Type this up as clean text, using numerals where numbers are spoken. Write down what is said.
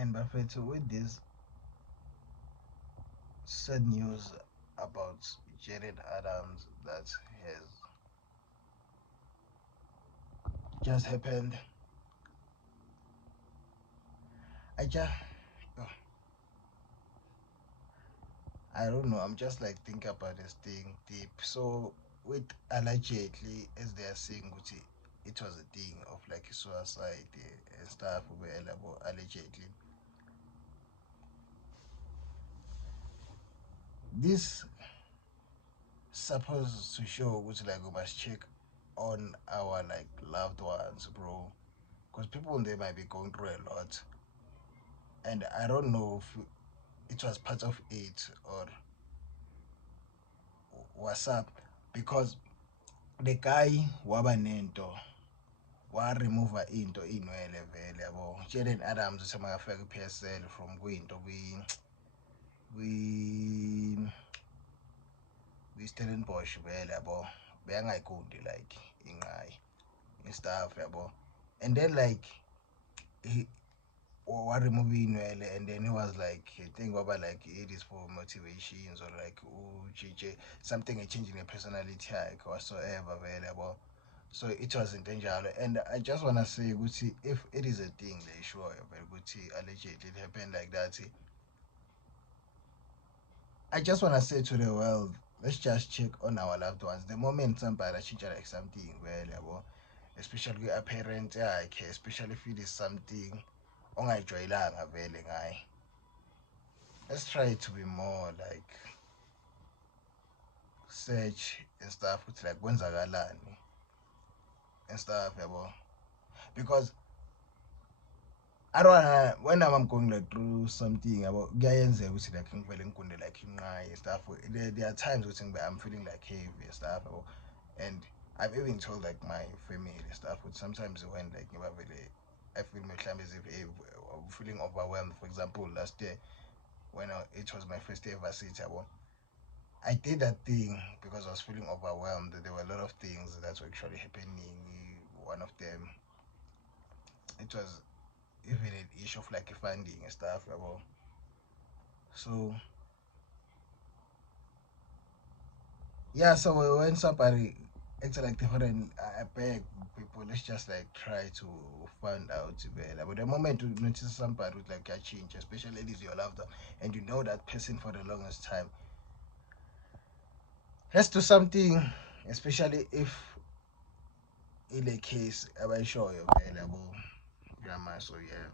And Buffett, with this sad news about Jared Adams that has just happened, I just, I don't know. I'm just like thinking about this thing deep. So with allegedly, as they are saying, it was a thing of like suicide and stuff. Allegedly, this supposed to show which like we must check on our like loved ones, bro, because people they might be going through a lot, and I don't know if it was part of it or what's up, because the guy waba nento wa-remove into inwele vele yabo. Jalen Adams usemakafeka i-PSL from kwinto kwi-Stellenbosch vele yabo, beyangayiqondi like inqayi stuff yabo. And then like he wa-remove inwele, and then he was like think about like it is for motivations or like something a change in the personality yakhe whatsoever vele yabo. So it wasn't enjalo, and I just wanna say ukuthi if it is a thing they sure but ukuthi allegedly it happened like that, I just wanna say to the world, let's just check on our loved ones. The moment somebody ashintsha like something well yabo, especially a parent yakhe, especially if it is something ongayijwayelanga vele ngaye, let's try to be more like search and stuff ukuthi like kwenzakalani and stuff yabo, because I don't wanna, when I'm going like through something about kuyayenzeka ukuthi like ngivele ngikunde like inqayi stuff. There are times where I'm feeling like heavy and stuff, and I've even told like my family and stuff. But sometimes when like I feel mhlawumbe as if I'm feeling overwhelmed. For example, last year when it was my first ever city, I did that thing because I was feeling overwhelmed. There were a lot of things that were actually happening. One of them, it was even an issue of like funding and stuff. So yeah, so when somebody acts like different, I beg people, let's just like try to find out better. But the moment you notice somebody with like a change, especially it is your loved one, and you know that person for the longest time, let's do something, especially if in a case I'm sure you're available, grandma. So yeah.